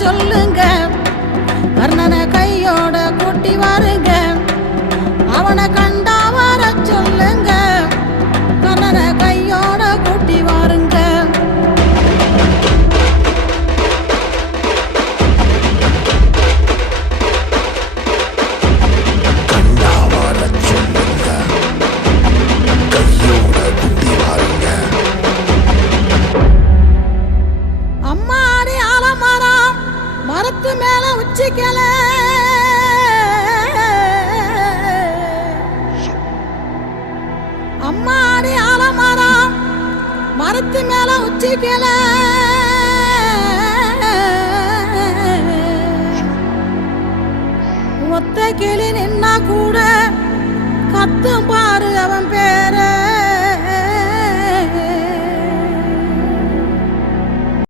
சொல்லுங்க, கர்ணனை கையோட கூட்டி வாருங்க, அவனை கண்டா வர சொல்லுங்க, கர்ணனை கையோட கூட்டி வாருங்க. அம்மாடி ஆலமரம் மரத்து மேல உச்சிக்கல, அம்மாடி ஆலமரம் மரத்து மேல உச்சிக்கல.